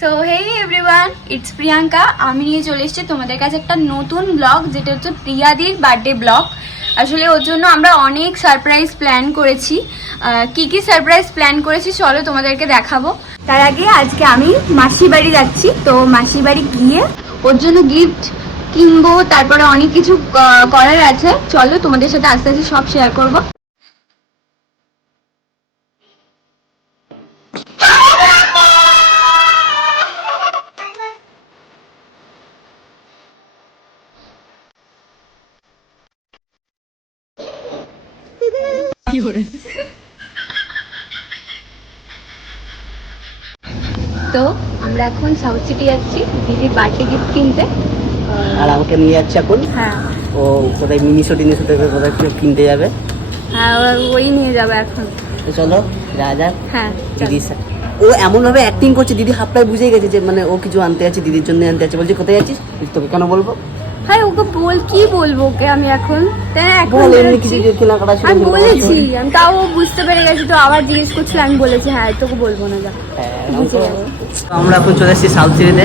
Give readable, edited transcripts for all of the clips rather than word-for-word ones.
So hey everyone, it's Priyanka. আমি নিয়ে চলে এসেছি তোমাদের কাছে একটা নতুন ব্লগ, যেটা হচ্ছে প্রিয়াদির বার্থডে ব্লগ। আসলে ওর জন্য আমরা অনেক সারপ্রাইজ প্ল্যান করেছি। কি কি সারপ্রাইজ প্ল্যান করেছি চলো তোমাদেরকে দেখাবো। তার আগে আজকে আমি মাসি বাড়ি যাচ্ছি, তো মাসি বাড়ি গিয়ে ওর জন্য গিফট কিনবো, তারপরে অনেক কিছু করার আছে। চলো তোমাদের সাথে আস্তে আস্তে সব শেয়ার করবো। তো আমরা এখন সাউথ সিটি যাচ্ছি দিদির বার্থডে গিফট কিনতে। আর আমাকে নিয়ে যাচ্ছে এখন। হ্যাঁ ও কোথায় মিনিশো থেকে কোথায় কিনতে যাবে। হ্যাঁ, ওই নিয়ে যাবে এখন। তো চলো যা যাক। হ্যাঁ দিদি ও এমন ভাবে অ্যাক্টিং করছে, দিদি হাফটাই বুঝে গেছে যে মানে ও কিছু আনতে আছে, দিদির জন্য আনতে আছে। বলছে কোথায় যাচ্ছিস, তোকে কেন বলবো? হ্যাঁ ওকে কি বলবো ওকে আমি এখন? বল এমনি কিছু কেনাকাটা ছিল। আমি বলেছি, আমি তাও বুঝতে পেরে গেছি, তো আবার জিজ্ঞেস করছিল। আমি বলেছি হ্যাঁ তোকে বলবো না, যা। আমরা এখন চলে এসেছি সাউথ সিটিতে।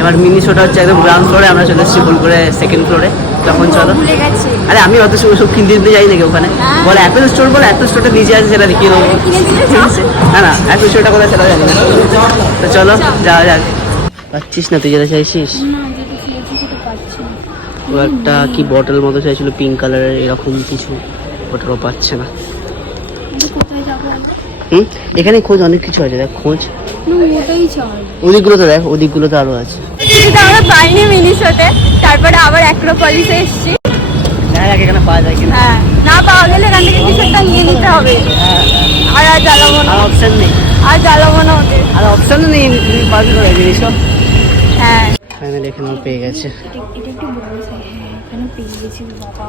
এবার মিনিশোটা হচ্ছে একদম গ্রাউন্ড ফ্লোরে, আমরা চলে এসেছি ভুল করে সেকেন্ড ফ্লোরে। তখন চলো। ভুলে গেছি। আরে আমি অত সব কিনতে যাই নাকি ওখানে? বলে অ্যাপেল স্টোর, বলে অ্যাপেল স্টোরটা নিচে আছে, সেটা দেখিয়ে দেবো। হ্যাঁ না, অ্যাপেল স্টোরটা কোথায় সেটা জানি না। তো চলো যাওয়া যাক। পাচ্ছিস না তুই যেটা চাইছিস? ও একটা কি বটল মতো চাইছিল পিঙ্ক কালারের, এরকম কিছু। ওটাও পাচ্ছে না। এখানে খোঁজ, অনেক কিছু আছে, দেখ খোঁজ। ওদিকগুলো তো দেখ, ওদিকগুলো তো আরো আছে। আমরা পাইনি মিনিশোতে, তারপরে আবার অ্যাক্রোপলিসে এসেছি। হ্যাঁ এখানে পাওয়া যায় কিনা। হ্যাঁ, না পাওয়া গেলে এখান থেকে কিছু একটা নিয়ে নিতে হবে। আর জ্বালাবো না, আর অপশন নেই। আর জ্বালাবো না ওদের। আর অপশন নেই, তুমি পাবি না জিনিস। হ্যাঁ ফাইনালি এখানে পেয়ে গেছে। এটা একটু বড় সাইজ। হ্যাঁ এখানে পেয়ে গেছি। বাবা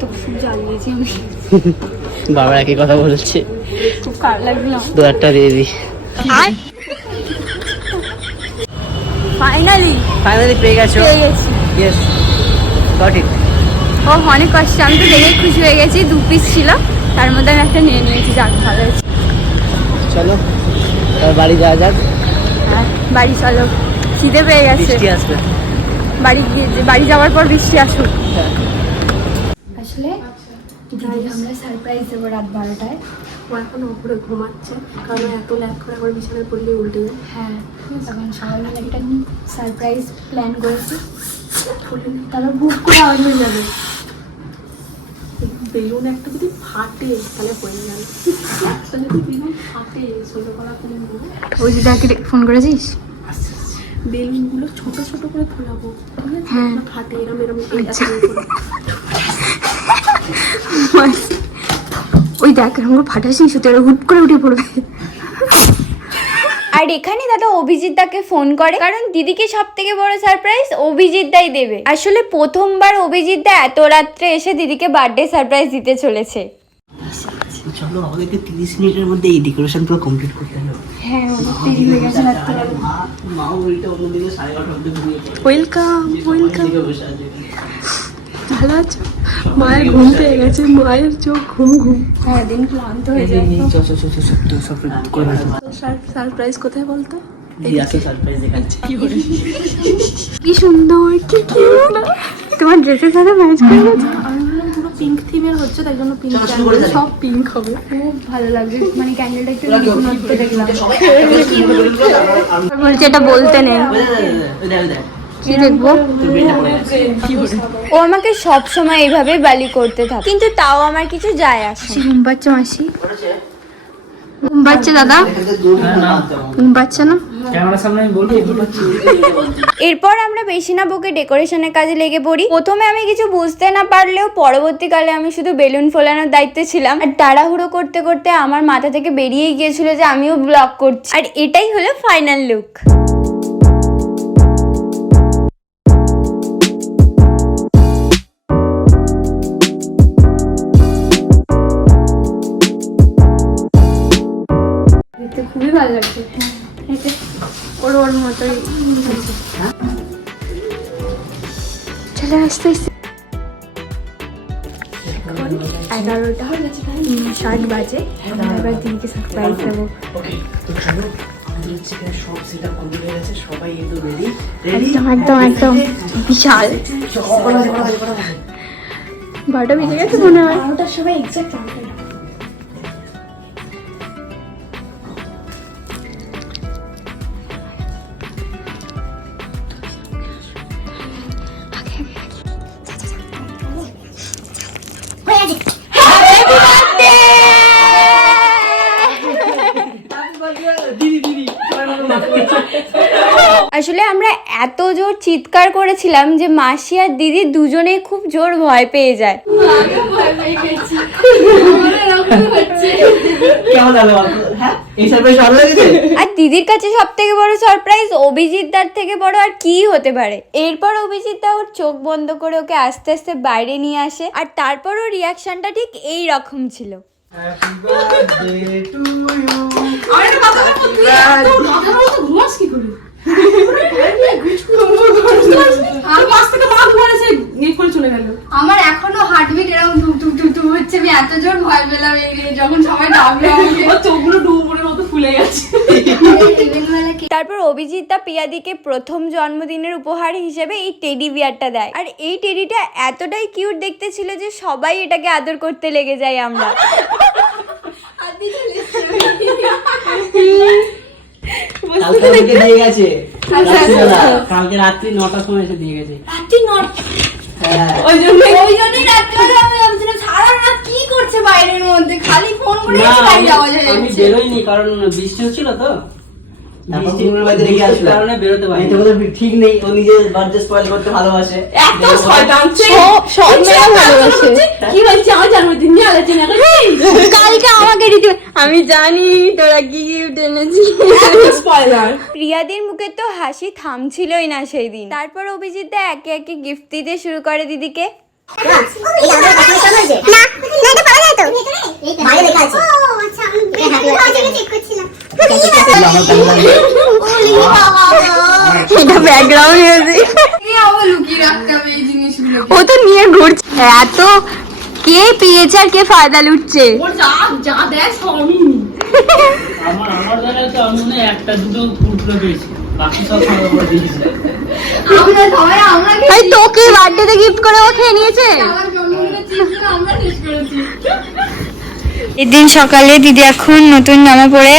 তো খুব জ্বালিয়েছি আমি। বাবা একই কথা বলছে, খুব খারাপ লাগলো। দু একটা দিয়ে দিই। ফাইনালি পেয়ে গেছি। Yes, got it. ও অনেক কষ্ট, আমি তো দেখে খুশি হয়ে গেছি। 2 পিস ছিল, তার মধ্যে আমি একটা নিয়ে নিয়েছি। যাক ভালো হয়েছে। চলো এবার বাড়ি যাওয়া যাক। হ্যাঁ বাড়ি চলো, খিদে পেয়ে গেছে। বৃষ্টি আসবে। বাড়ি যাওয়ার পর বৃষ্টি আসুক। আসলে দিদিকে আমরা সারপ্রাইজ দেবো রাত 12টায়। ও এখন ওপরে ঘুমাচ্ছে, কারণ এত ল্যাগ করে আমার বিছানায় পড়লে উল্টে যায়। হ্যাঁ তখন সবাই মিলে একটা সারপ্রাইজ প্ল্যান করেছি। তারপর বুক করে আওয়াজ হয়ে যাবে। বেলুন একটা যদি ফাটে তাহলে হয়ে গেল। একটা যদি বেলুন ফাটে, ছোটো করা বেলুনগুলো, ওই দিদাকে ফোন করেছিস? বেলুনগুলো ছোট ছোট করে ফোলাবো, ঠিক আছে? হ্যাঁ। না ফাটে এরম এরম ওই দেখ আমরা ফাটাসি শুতে হুট করে উঠে পড়বে। আর এখানে দাদা অভিজিৎ দাকে ফোন করে, কারণ দিদিকে সব থেকে বড় সারপ্রাইজ অভিজিৎ দাই দেবে। আসলে প্রথমবার অভিজিৎ দা এত রাত্রে এসে দিদিকে বার্থডে সারপ্রাইজ দিতে চলেছে। চলো আমাদেরকে 30 মিনিটের মধ্যে এই ডেকোরেশন পুরো কমপ্লিট করতে হবে। হ্যাঁ অনেক দেরি হয়ে গেছে রাত্রে। মাও ওইটা অন্যদিকে 11:30 অবধি ঘুমিয়ে পড়ে। Welcome welcome. এদিকে বসে আছে। ভালো আছো? মায়ের ঘুম পেয়ে গেছে, মায়ের চোখ ঘুম ঘুম। হ্যাঁ দিন ক্লান্ত হয়ে যায়। সব করে ফেলবো। সারপ্রাইজ কোথায় বলতো? এই আসল সারপ্রাইজ দেখাচ্ছি। কি সুন্দর, কি কিউট। তোমার ড্রেসের সাথে ম্যাচ করে গেছে। আমি বললাম পুরো পিঙ্ক থিমের হচ্ছে, তাই জন্য পিঙ্ক সব পিঙ্ক হবে। খুব ভালো লাগছে, মানে ক্যান্ডেলটা একটু নতুনত্ব দেখলাম। বলছে এটা বলতে নেই। কি দেখবো? ও আমাকে সব সময় এইভাবে বালি করতে থাকে, কিন্তু তাও আমার কিছু যায় আসে। ঘুম পাচ্ছে মাসি? ঘুম পাচ্ছে দাদা? ঘুম পাচ্ছে না? ক্যামেরার সামনে আমি বলবো। এরপর আমরা বেশি না বকে ডেকোরেশনের কাজে লেগে পড়ি। প্রথমে আমি কিছু বুঝতে না পারলেও পরবর্তীকালে আমি শুধু বেলুন ফোলানোর দায়িত্বে ছিলাম। আর তাড়াহুড়ো করতে করতে আমার মাথা থেকে বেরিয়ে গিয়েছিল যে আমিও ব্লগ করছি। আর এটাই হলো ফাইনাল লুক। খুবই ভালো লাগছে। ওর মতোই চলে আসতে 11:60 বাজে। আমরা এবার দিদিকে সারপ্রাইজ দেবো। আমাদের হচ্ছে এখানে সব সেটআপ কমপ্লিট হয়ে গেছে, সবাই একটু রেডি একদম বিশাল। 12টা বেজে গেছে মনে হয়। 12টার সময় এক্সাক্ট জানতে না। আসলে আমরা এত জোর চিৎকার করেছিলাম যে মাসি আর দিদি দুজনেই খুব জোর ভয় পেয়ে যায়। কেমন লাগলো হ্যাঁ এই সারপ্রাইজ ভালো লেগেছে? আর দিদির কাছে সব থেকে বড় সারপ্রাইজ অভিজিৎ দার থেকে বড় আর কি হতে পারে। এরপর অভিজিৎ দা ওর চোখ বন্ধ করে ওকে আস্তে আস্তে বাইরে নিয়ে আসে, আর তারপর ওর রিয়াকশনটা ঠিক এই রকম ছিল। Happy birthday to you. আরে মাথা মতো ঘুমাস কি করে? আর পাশ থেকে মা ধরেছে নিয়ে করে চলে গেল। আমার এখনো হার্টবিট এরকম টুক টুক টুক টুক হচ্ছে। আমি এত জোর ভয় পেলাম যখন সবাই ডাকলো আমাকে। ওর চোখগুলো ডুবুরের মতো ফুলে গেছে। তারপর অভিজিৎ দা পিয়াদিকে প্রথম জন্মদিনের উপহার হিসেবে এই টেডি বিয়ারটা দেয়, আর এই টেডিটা এতটাই কিউট দেখতে ছিল যে সবাই এটাকে আদর করতে লেগে যাই আমরা। কালকে দিয়ে গেছে, কালকে রাত্রি 9টার সময় এসে দিয়ে গেছে। রাত্রি 9টা? হ্যাঁ ওই জন্যই রাত্রিবেলা আমি ভাবছিলাম সারা রাত কি করছে বাইরের মধ্যে, খালি ফোন করে বাইরে যাওয়া যায়। আমি বেরোইনি কারণ বৃষ্টি হচ্ছিল তো, বৃষ্টির বাইরে রেখে আসলাম কারণে বেরোতে পারিনি। এটা বলে ঠিক নেই, ও নিজের বার্থডে স্পয়েল করতে ভালোবাসে। এত শয়তান সব মেয়েরা ভালোবাসে। কি বলছি আমার জন্মদিন নিয়ে আলোচনা করছিস? কালকে আমাকে দিতে, আমি জানি তোরা কি গিফট এনেছিস। স্পয়লার। প্রিয়াদির মুখে তো হাসি থামছিলই না সেই দিন। তারপর অভিজিৎ দা একে একে গিফট দিতে শুরু করে দিদিকে। এটা ব্যাকগ্রাউন্ড মিউজিক। লুকিয়ে রাখতে হবে এই জিনিসগুলো। ও তো নিয়ে ঘুরছে। এত কে পেয়েছে আর কে ফায়দা লুটছে। ওর যা দেয় সব আমি আমার বেলায় তো আমি মনে হয় একটা দুটো পুরো পেয়েছি, বাকি সব খাওয়া পড়ে দিয়েছি। আমরা সবাই আমরা ভাই তোকে বার্থডেতে গিফট করে ও খেয়ে নিয়েছে। আমার জন্মদিনের চিপস আমরা টেস্ট করেছি। এদিন সকালে দিদি এখন নতুন জামা পরে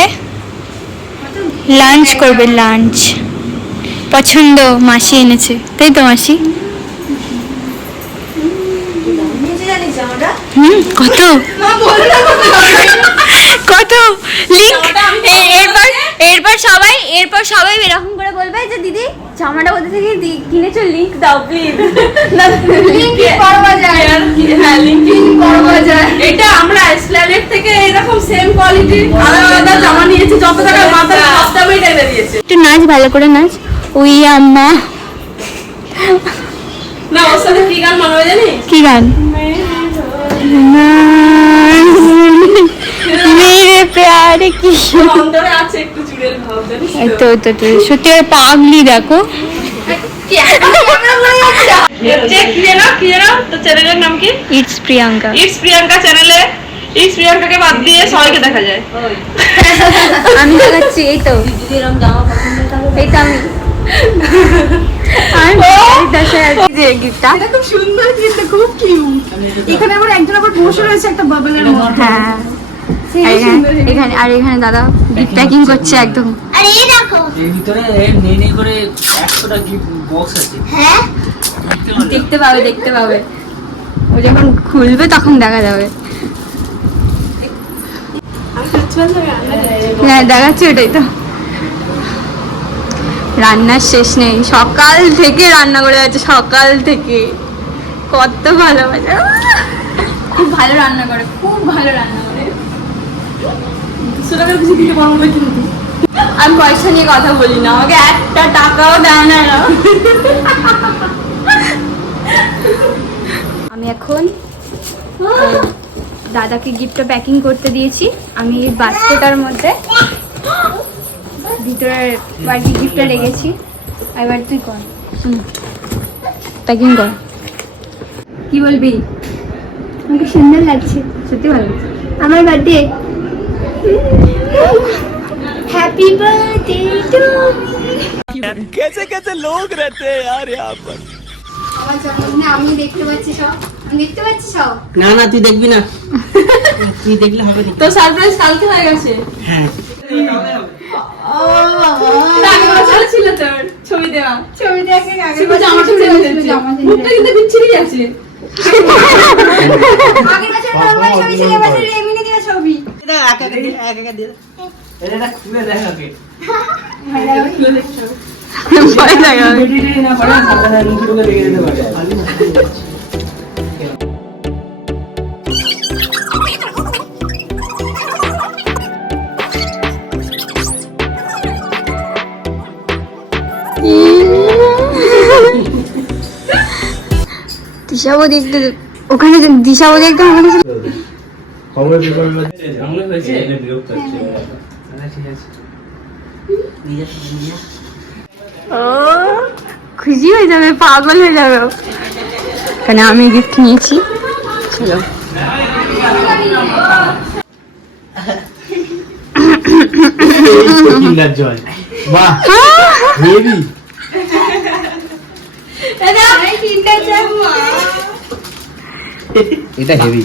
লাঞ্চ করবে। লাঞ্চ পছন্দ মাসি এনেছে, তাই তো মাসি? কত কত এরপর সবাই এরকম করে বলবে যে দিদি জামাটা কোথা থেকে কিনেছো, লিংক দাও প্লিজ। লিংক করবা যায়, হ্যাঁ লিংকিং করবা যায়। এটা আমরা স্ল্যালেট থেকে এরকম সেম কোয়ালিটি আলাদা আলাদা জামা নিয়েছি, যত টাকা মাথা সব দামই টেনে দিয়েছে। একটু নাচ, ভালো করে নাচ। ওই আম্মা না ওর সাথে কি গান মানাবে জানিস? কি গান? মেরে প্যারে কি অন্তরে আছে একটু চুড়ের ভাব জানিস তো তো তো সত্যি ওর পাগলি দেখো। কি জানো তো চ্যানেলের নাম কি? ইটস প্রিয়াঙ্কা। ইটস প্রিয়াঙ্কা চ্যানেলে ইটস প্রিয়াঙ্কাকে বাদ দিয়ে সবাইকে দেখা যায়। আমি দেখাচ্ছি, এই তো এই তো আমি গিফটটা। এটা খুব সুন্দর কিন্তু খুব কিউট। এখানে আবার একজন আবার বসে রয়েছে একটা বাবলের মধ্যে। হ্যাঁ এখানে আর এখানে দাদা গিফট প্যাকিং করছে একদম। এর ভিতরে নেই করে 100টা গিফট বক্স আছে। দেখতে পাবে ও যখন খুলবে তখন দেখা যাবে। হ্যাঁ দেখাচ্ছি, ওটাই তো। রান্নার শেষ নেই, সকাল থেকে রান্না করে যাচ্ছে, সকাল থেকে। কত ভালোবাসে, খুব ভালো রান্না করে, খুব ভালো রান্না করে। আমি পয়সা নিয়ে কথা বলি না, আমাকে একটা টাকাও দেয় না। আমি এখন দাদাকে গিফটটা প্যাকিং করতে দিয়েছি। আমি বাস্কেটার মধ্যে ভিতরে বাড়ি গিফটটা রেখেছি। এবার তুই কর, প্যাকিং কর। কি বলবি? আমাকে সুন্দর লাগছে, সত্যি ভালো লাগছে। আমার birthday, happy happy birthday two कैसे कैसे लोग रहते हैं यार यहाँ पर। আমার জন্মদিনে আমি দেখতে পাচ্ছি সব, আমি দেখতে পাচ্ছি সব। না না তুই দেখবি না, তুই দেখলে হবে না। তো সারপ্রাইজ কালকে হয়ে গেছে। হ্যাঁ আগের বছর ছিল তোর ছবি দেওয়া, ছবিতে আগে শুধু জামাটা চেঞ্জ হয়েছে, মুখটা কিন্তু বিচ্ছিরি আছে। আগের বছর নরমাল ছবি ছিল, এবার এমনি দেওয়া ছবি। এটা একা একা দিয়ে একা একা দিয়ে এটা খুলে দেখ আগে। ভয় লাগে। না পড়া সাদা রুটি করে রেখে দিতে পারে। দিশাও দেখতে ওখানে, দিশাও দেখতে ওখানে খবর পেপার হচ্ছে ঝামেলা হয়েছে। এটা বিরক্ত হচ্ছে। ঠিক আছে নিয়ে যা। ও খুশি হয়ে যাবে, পাগল হয়ে যাবে। এখানে আমি গিফট নিয়েছি, চলো। কিন্ডার জয়, বাহ হেভি। এটা হেভি।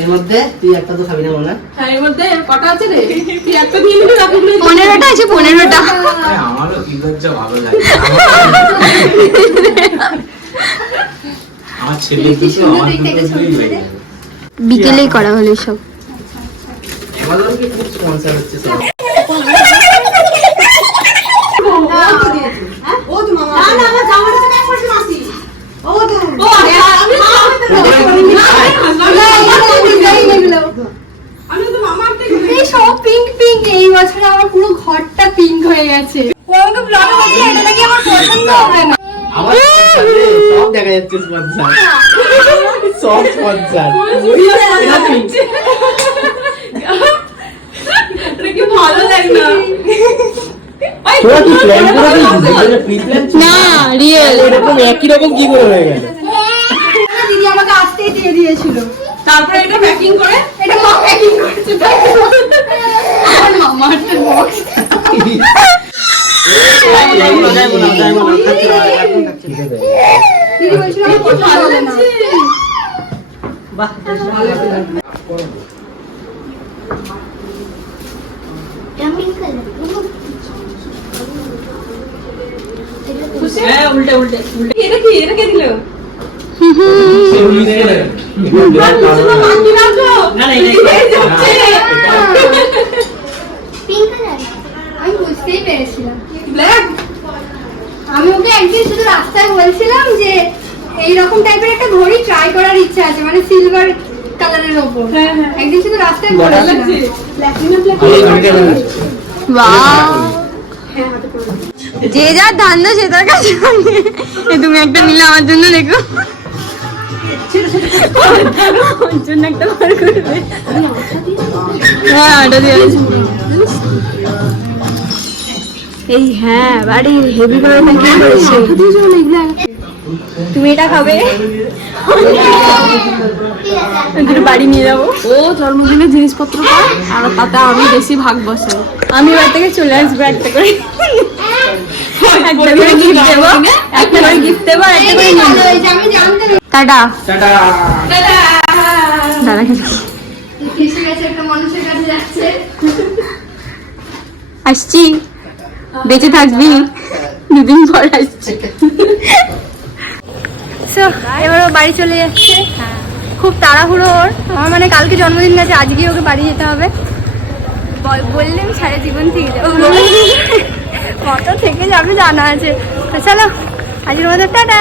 এর মধ্যে তুই একটা তো খাবি না মনে হয়? হ্যাঁ, এর মধ্যে কটা আছে রে? তুই একটা দিয়ে নিবি, বাকিগুলো 15টা আছে, 15টা। আমারও কিন্ডার জয় ভালো লাগে। আমার ছেলে দুটো আমার দুটোই লাগে। বিকেলেই করা হলো সব। আমাদেরও কি খুব স্পন্সর হচ্ছে সব। সব পিঙ্ক পিঙ্ক, এই বছর আমার পুরো ঘরটা পিঙ্ক হয়ে গেছে। ও আমাকে ব্লগে বলছে এটা নাকি আমার পছন্দ হবে না। আমার সব দেখা যাচ্ছে স্পন্সর, সব স্পন্সর। কি ভালো লাগে না? তোরা কি প্ল্যান করে দিয়েছিস? প্রি প্ল্যান না, রিয়েল। এরকম একই রকম কি করে হয়ে গেল? দিদি আমাকে আসতেই দিয়ে দিয়েছিল। তারপরে এটা প্যাকিং করে এটা মা প্যাকিং করেছে। আমার মামার তো বক্স। দিদি বলছিল আমার পছন্দ হবে না। বাহ হ্যাঁ, উল্টে উল্টে উল্টে। এটা কি? এটা কে দিল? বাকি রাখো। না, না, এটা- এই যাচ্ছে। আমি বুঝতেই পেরেছিলাম। ব্ল্যাক? আমি ওকে একদিন শুধু রাস্তায় বলছিলাম যে এইরকম টাইপের একটা ঘড়ি ট্রাই করার ইচ্ছা আছে, মানে সিলভার কালারের ওপর। হ্যাঁ, হ্যাঁ। একদিন শুধু রাস্তায় ভালো বলেছিলাম। লাগছে? প্লাটিনাম যে যার ধান্দা সে তার কাছে। তুমি একটা নিলে আমার জন্য, দেখো ওর জন্য একটা বার করবে। হ্যাঁ, ওটা দিয়ে এই, হ্যাঁ বাড়ি হেভি করে প্যাকিং করেছে। তুমি এটা খাবে, দুটো বাড়ি নিয়ে যাবো। ও জন্মদিনের জিনিসপত্র পায় আর তাতে আমি বেশি ভাগ বসে। আমি এবার থেকে চলে আসবো একটা করে, একটা করে গিফট দেবো, একটা করে গিফট দেবো, একটা করে নিয়ে যাবো। টাটা। টাটা। দাদা একটা মানুষের কাছে যাচ্ছে, আসছি, বেঁচে থাকবি, দুদিন পর আসছি। এবার ও বাড়ি চলে যাচ্ছে, খুব তাড়াহুড়ো ওর। আমার মানে কালকে জন্মদিন গেছে, আজকে ওকে বাড়ি যেতে হবে। বললেন সারা জীবন থেকে যাবো, কত থেকে যাবে জানা আছে। তো চলো, আজকের মতো টাটা।